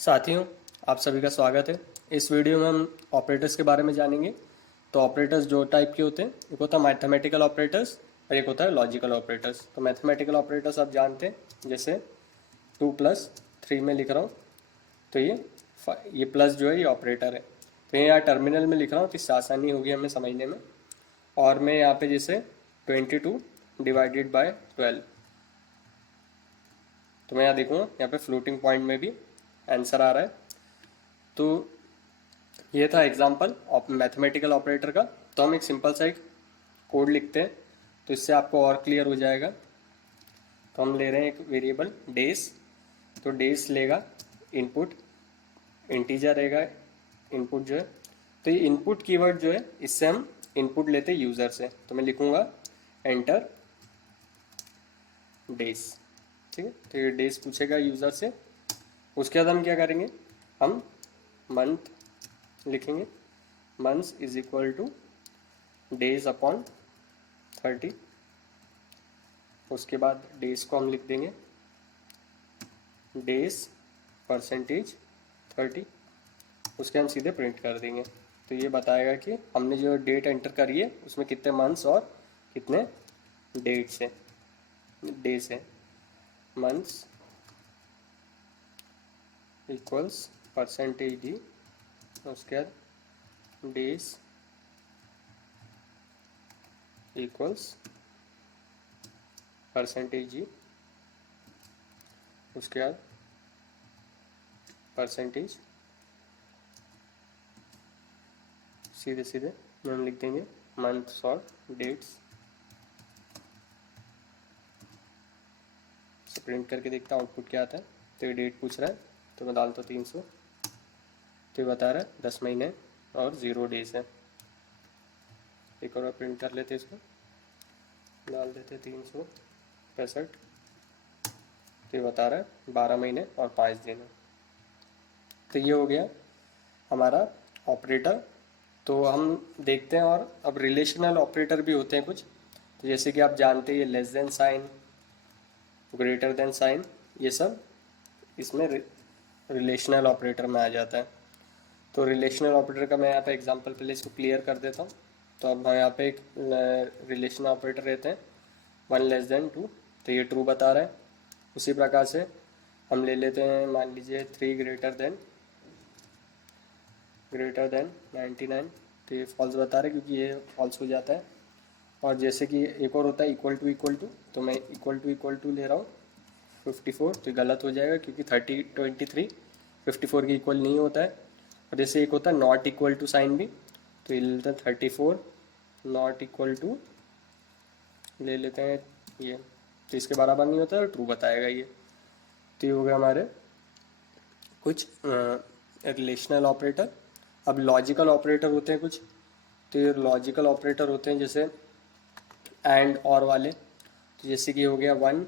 साथियों, आप सभी का स्वागत है। इस वीडियो में हम ऑपरेटर्स के बारे में जानेंगे। तो ऑपरेटर्स दो टाइप के होते हैं, एक होता है मैथमेटिकल ऑपरेटर्स और एक होता है लॉजिकल ऑपरेटर्स। तो मैथमेटिकल ऑपरेटर्स आप जानते हैं, जैसे 2+3 में लिख रहा हूँ तो ये प्लस जो है ये ऑपरेटर है। तो ये यहाँ टर्मिनल में लिख रहा हूँ तो इससे आसानी होगी हमें समझने में। और मैं यहाँ पे जैसे 22 डिवाइडेड बाय 12, तो मैं यहाँ देखूँगा यहाँ पे फ्लोटिंग पॉइंट में भी आंसर आ रहा है। तो ये था एग्जांपल मैथमेटिकल ऑपरेटर का। तो हम एक सिंपल सा एक कोड लिखते हैं तो इससे आपको और क्लियर हो जाएगा। तो हम ले रहे हैं एक वेरिएबल डेज, तो डेज लेगा इनपुट, इंटीजर रहेगा इनपुट जो है। तो ये इनपुट कीवर्ड जो है इससे हम इनपुट लेते हैं यूज़र से। तो मैं लिखूँगा एंटर डेज, ठीक है। तो ये डेज पूछेगा यूज़र से। उसके बाद हम क्या करेंगे, हम मंथ लिखेंगे, months is equal two days upon 30। उसके बाद डेज को हम लिख देंगे डेज परसेंटेज 30। उसके हम सीधे प्रिंट कर देंगे। तो ये बताएगा कि हमने जो डेट एंटर करी है उसमें कितने मंथ्स और कितने डेट्स हैं, डेज हैं। मंथ्स इक्वल्स परसेंटेज डी, उसके बाद डेज इक्वल्स परसेंटेज जी, उसके बाद परसेंटेज, सीधे सीधे हम लिख देंगे मंथ्स और डेट्स। प्रिंट करके देखता हूँ आउटपुट क्या आता है। तो ये डेट पूछ रहा है तो मैं डालता हूँ 300। तो ये बता रहा है 10 महीने और 0 डेज है। एक और प्रिंट कर लेते इसको, डाल देते 365। तो ये बता रहा है 12 महीने और 5 दिन है। तो ये हो गया हमारा ऑपरेटर। तो हम देखते हैं, और अब रिलेशनल ऑपरेटर भी होते हैं कुछ। तो जैसे कि आप जानते हैं ये less than sign, greater than sign, ये सब इसमें रिलेशनल ऑपरेटर में आ जाता है। तो रिलेशनल ऑपरेटर का मैं यहाँ पे एग्जांपल पहले इसको क्लियर कर देता हूँ। तो अब हम यहाँ पे एक रिलेशनल ऑपरेटर रहते हैं 1 लेस देन 2, तो ये ट्रू बता रहा है। उसी प्रकार से हम ले लेते हैं, मान लीजिए 3 ग्रेटर देन 99, तो ये फॉल्स बता रहा है क्योंकि ये फॉल्स हो जाता है। और जैसे कि एक और होता है इक्वल टू, तो मैं इक्वल टू ले रहा हूँ 54, तो गलत हो जाएगा क्योंकि 23 54 के इक्वल नहीं होता है। और जैसे एक होता है नॉट इक्वल टू साइन भी, तो ये ले लेते हैं 34 नॉट इक्वल टू ले लेते हैं ये, तो इसके बराबर नहीं होता है, ट्रू बताएगा ये। तो ये हो गया हमारे कुछ रिलेशनल ऑपरेटर। अब लॉजिकल ऑपरेटर होते हैं कुछ। तो ये लॉजिकल ऑपरेटर होते हैं जैसे एंड और वाले। तो जैसे कि हो गया 1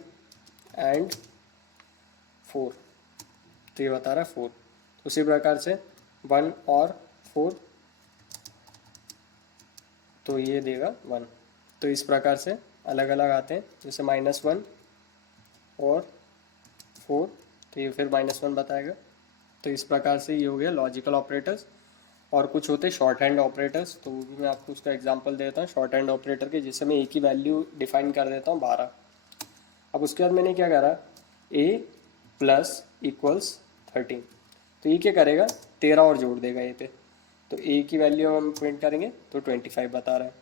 एंड 4, तो ये बता रहा है 4। उसी प्रकार से 1 और 4, तो ये देगा 1। तो इस प्रकार से अलग अलग आते हैं, जैसे -1 और 4, तो ये फिर -1 बताएगा। तो इस प्रकार से ये हो गया लॉजिकल ऑपरेटर्स। और कुछ होते हैं शॉर्ट हैंड ऑपरेटर्स, तो वो भी मैं आपको उसका एग्जांपल देता हूँ शॉर्ट हैंड ऑपरेटर के, जिससे मैं एक ही वैल्यू डिफाइन कर देता हूँ 12। अब उसके बाद मैंने क्या करा, a प्लस इक्वल्स 13, तो ये क्या करेगा 13 और जोड़ देगा ये पे। तो a की वैल्यू हम प्रिंट करेंगे तो 25 बता रहा है।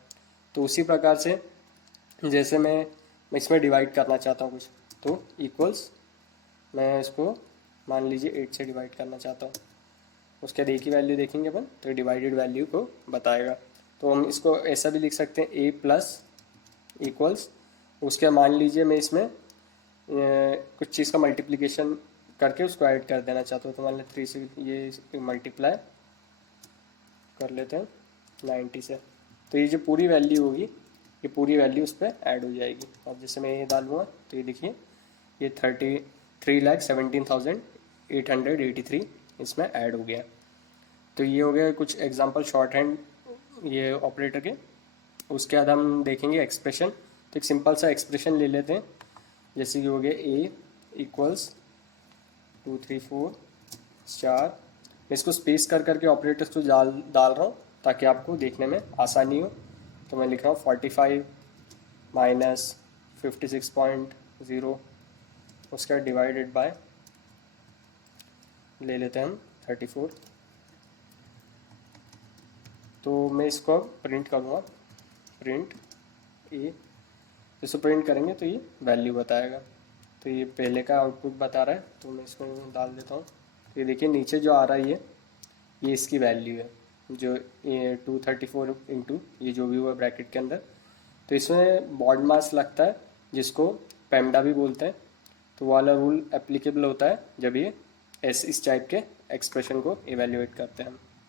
तो उसी प्रकार से जैसे मैं इसमें डिवाइड करना चाहता हूँ कुछ, तो इक्वल्स मैं इसको मान लीजिए 8 से डिवाइड करना चाहता हूँ। उसके बाद a की वैल्यू देखेंगे अपन, तो डिवाइडेड वैल्यू को बताएगा। तो हम इसको ऐसा भी लिख सकते हैं a प्लस इक्वल्स, उसके मान लीजिए मैं इसमें कुछ चीज़ का मल्टीप्लिकेशन करके उसको ऐड कर देना चाहता हूँ। तो मान लें 3 से ये मल्टीप्लाई कर लेते हैं 90 से, तो ये जो पूरी वैल्यू होगी ये पूरी वैल्यू उस पर ऐड हो जाएगी। अब जैसे मैं ये डालूँगा तो ये देखिए ये 33,17,883 इसमें ऐड हो गया। तो ये हो गया कुछ एग्जांपल शॉर्ट हैंड ये ऑपरेटर के। उसके बाद हम देखेंगे एक्सप्रेशन। तो एक सिंपल सा एक्सप्रेशन ले लेते हैं, जैसे कि हो गया a इक्वल्स 2 3 4 4। मैं इसको स्पेस कर करके ऑपरेटर्स को डाल रहा हूँ ताकि आपको देखने में आसानी हो। तो मैं लिख रहा हूँ 45 माइनस 56.0, उसका डिवाइडेड बाय ले लेते हैं हम 34। तो मैं इसको प्रिंट करूँगा, प्रिंट ए। इसको प्रिंट करेंगे तो ये वैल्यू बताएगा। तो ये पहले का आउटपुट बता रहा है, तो मैं इसको डाल देता हूँ। तो ये देखिए नीचे जो आ रहा है ये इसकी वैल्यू है, जो ये 234 इंटू ये जो भी हुआ ब्रैकेट के अंदर। तो इसमें बॉड मास लगता है जिसको पेमडा भी बोलते हैं। तो वो वाला रूल एप्लीकेबल होता है जब ये इस टाइप के एक्सप्रेशन को इवेल्युएट करते हैं हम।